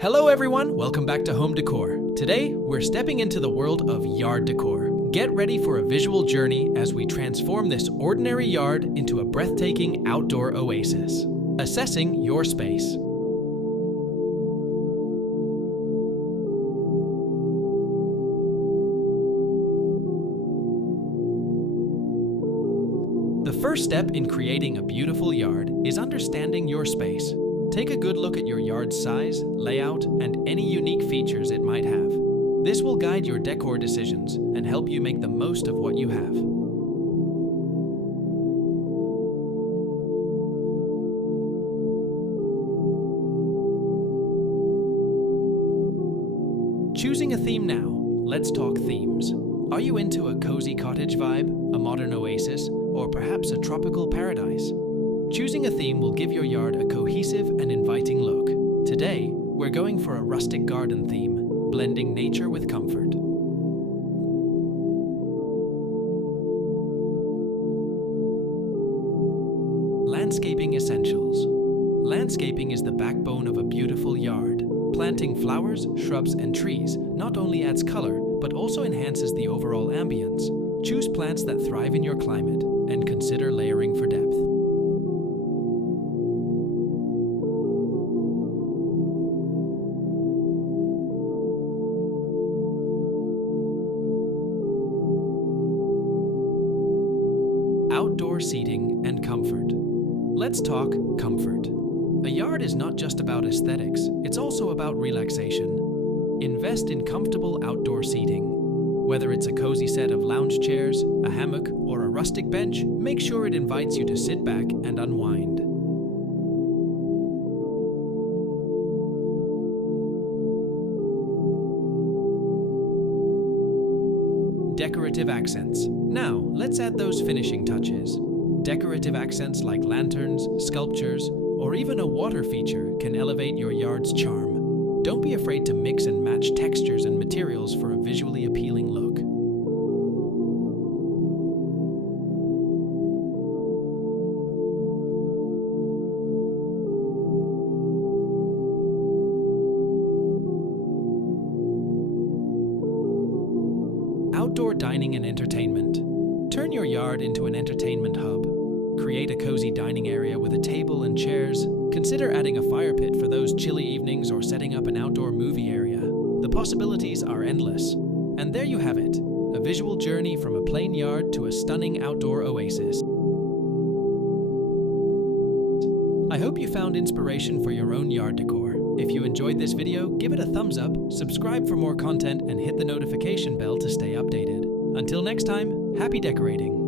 Hello everyone, welcome back to Home Decor. Today, we're stepping into the world of yard decor. Get ready for a visual journey as we transform this ordinary yard into a breathtaking outdoor oasis. Assessing your space. The first step in creating a beautiful yard is understanding your space. Take a good look at your yard's size, layout, and any unique features it might have. This will guide your decor decisions and help you make the most of what you have. Choosing a theme now. Let's talk themes. Are you into a cozy cottage vibe, a modern oasis, or perhaps a tropical paradise? Choosing a theme will give your yard a cohesive and inviting look. Today, we're going for a rustic garden theme, blending nature with comfort. Landscaping essentials. Landscaping is the backbone of a beautiful yard. Planting flowers, shrubs, and trees not only adds color, but also enhances the overall ambience. Choose plants that thrive in your climate, and consider layering for depth. Outdoor seating and comfort. Let's talk comfort. A yard is not just about aesthetics, it's also about relaxation. Invest in comfortable outdoor seating. Whether it's a cozy set of lounge chairs, a hammock, or a rustic bench, make sure it invites you to sit back and unwind. Decorative accents. Now, let's add those finishing touches. Decorative accents like lanterns, sculptures, or even a water feature can elevate your yard's charm. Don't be afraid to mix and match textures and materials for a visually appealing look. Outdoor dining and entertainment. Turn your yard into an entertainment hub. Create a cozy dining area with a table and chairs. Consider adding a fire pit for those chilly evenings or setting up an outdoor movie area. The possibilities are endless. And there you have it, a visual journey from a plain yard to a stunning outdoor oasis. I hope you found inspiration for your own yard decor. If you enjoyed this video, give it a thumbs up, subscribe for more content, and hit the notification bell to stay updated. Until next time, happy decorating!